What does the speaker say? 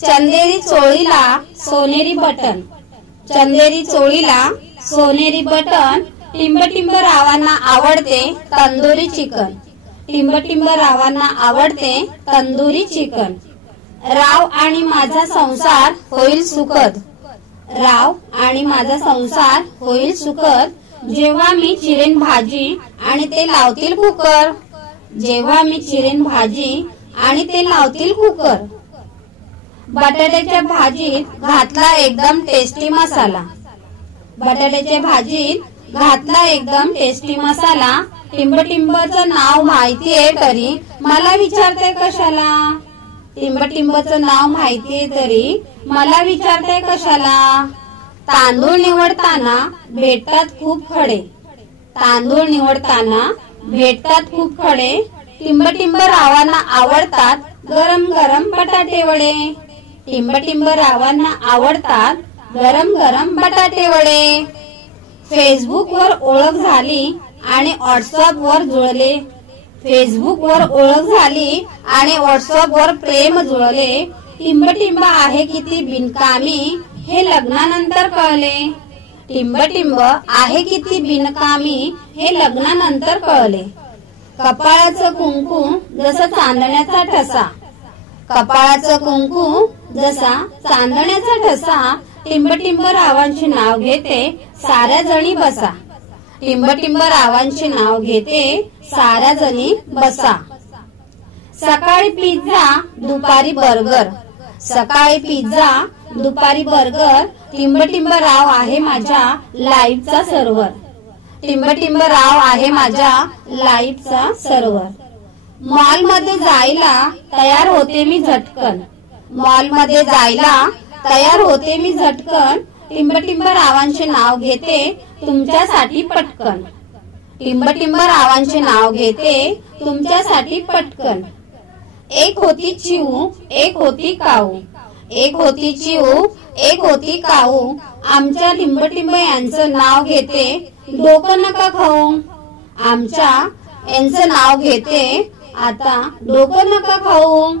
चंदेरी चोळीला सोनेरी बटन, चंदेरी चोळीला सोनेरी बटन, टिंबटिंब रावांना आवडते तंदुरी चिकन, टिंबटिंब रावांना आवडते तंदुरी चिकन। राव आणि माझा संसार होईल सुखद, राव आणि माझा संसार होईल सुखद, जेव्हा मी चिरेन भाजी आणि ते लावतील कुकर, जेव्हा मी चिरेन भाजी आणि ते लावतील कुकर। बटाट्याच्या भाजीत घातला एकदम टेस्टी मसाला, बटाट्याच्या भाजीत घातला एकदम टेस्टी मसाला, टिंबटिंबचं नाव माहितीये तरी मला विचारते कशाला, टिंबटिंबचं नाव माहितीये तरी मला विचारते कशाला। तांदूळ निवडताना भेटतात खूप खडे, तांदूळ निवडताना भेटतात खूप खडे, टिंबटिंब रावांना आवडतात गरम गरम बटाटे वडे, टिंबटिंब रावांना आवडतात गरम गरम बटाटे वडे। फेसबुक वर ओळख झाली आणि व्हॉट्सअप वर जुळले, फेसबुक वर ओळख झाली आणि व्हॉट्सअप वर प्रेम जुळले, टिंबटिंब आहे किती बिनकामी हे लग्नानंतर कळले, टिंबटिंब आहे किती बिनकामी हे लग्नानंतर कळले। कपाळाचं कुंकू जसा चांदण्याचा ठसा, कपाळाचं कुंकू जसा चांदण्याचा ठसा, टिंबटिंब रावांचे नाव घेते साऱ्या जणी बसा, टिंबटिंब रावांचे नाव घेते साऱ्या जणी बसा। सकाळी पिझ्झा दुपारी बर्गर, सकाळी पिझ्झा दुपारी बर्गर, टिंबटिंब राव आहे माझ्या लाईफचा सर्वर, टिंबटिंब राव आहे माझ्या लाईफचा सर्वर। मॉल मध्ये जायला तयार होते मी झटकन, मॉल मध्ये जायला तयार होते मी झटकन, टिंबटिंब रावांचे नाव घेते तुमच्यासाठी पटकन, टिंबटिंब रावांचे नाव घेते तुमच्यासाठी पटकन। एक होती चिऊ एक होती काऊ, एक होती चिऊ एक होती काऊ, आमच्या टिंबटिंब यांचं नाव घेते डोकं नका खाऊ, आमच्या यांचं नाव घेते आता डोकं नका खाऊ।